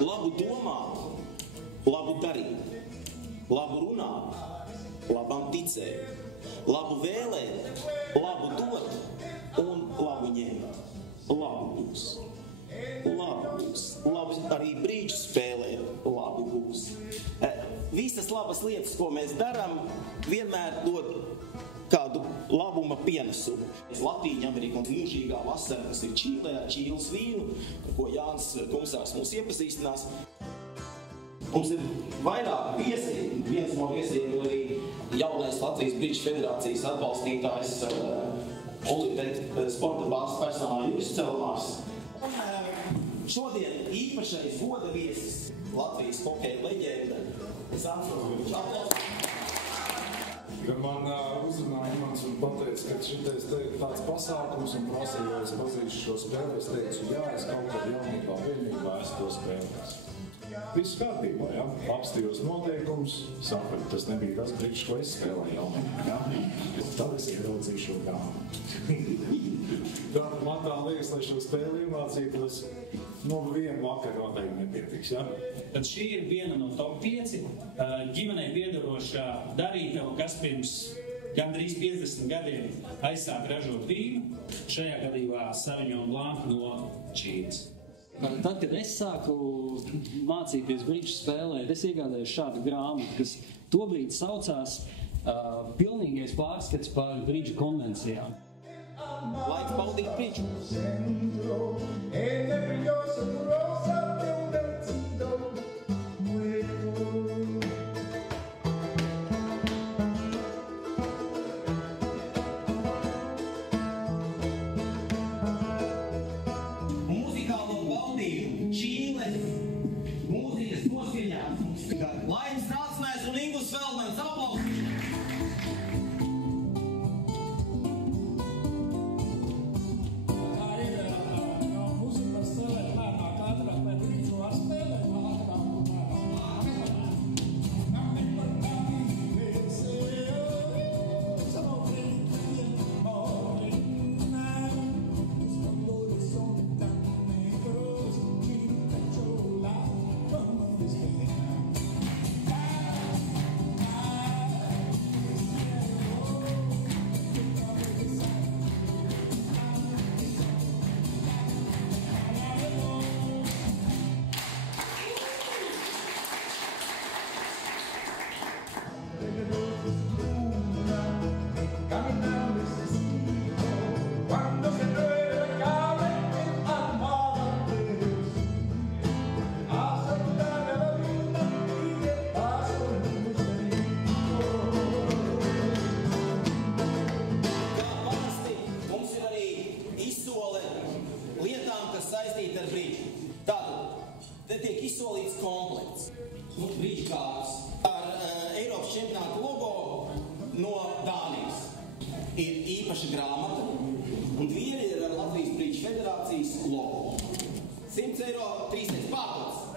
Labu domāt, labu darīt, labu runāt, labam ticēt, labu vēlēt, labu dot un labu ņemt. Labu būs. Labu būs. Labi arī brīdžu spēlēt, labi būs. Visas labas lietas, ko mēs darām, vienmēr dod kādu labuma pienesumu. Latīņa Amerika un mūžīgā vasara, kas ir Čīlē ar Čīles vīnu, ar ko Jānis komisārs mūs iepazīstinās. Mums ir vairāk viesi, viens no viesiem ir arī jaunais Latvijas Bridžu federācijas atbalstītājs sporta bāzes personāla Juris Celmārs. Šodien īpašais goda viesis Latvijas hokeja leģenda Sandrs Apels. Man uzrunāja Imants un pateica, ka šitais ir tāds pasākums un prasīja, ja es pazīšu šo spēli. Es teicu, jā, es kaut kad jaunībā, vienībā es to spēlēs. Viss kārtībā, ja? Apstījos noteikums, sapratu, tas nebija tas brīdis, ko es spēlēju jaunībā. Ja? Tad es ieraudzīju šo grāmatu. Tātad man tā liekas, lai šo spēli iemācītos, vienu vakaru noteikti nepietiks. Ja? Tad šī ir viena no top 5 ģimenei piedarošā darītava, kas pirms gandrīz 50 gadiem aizsāk ražot vīnu. Šajā gadījumā Sauvignon Blanc no Čīles. Tad, kad es sāku mācīties bridžu spēlēt, es iegādāju šādu grāmatu, kas tobrīd saucās Pilnīgais pārskats par bridžu konvencijām. Laiks baudīt bridžu! Mūzikas noskaņās, Laims Rācinājs un Ingus Feldmans aplausus. Te tiek izsolīts komplekts. Brīdžu kārtas ar Eiropas čempionāta logo no Dānijas. Ir īpaša grāmata un viena ir ar Latvijas Bridžu federācijas logo. 100 eiro 3 pārpats.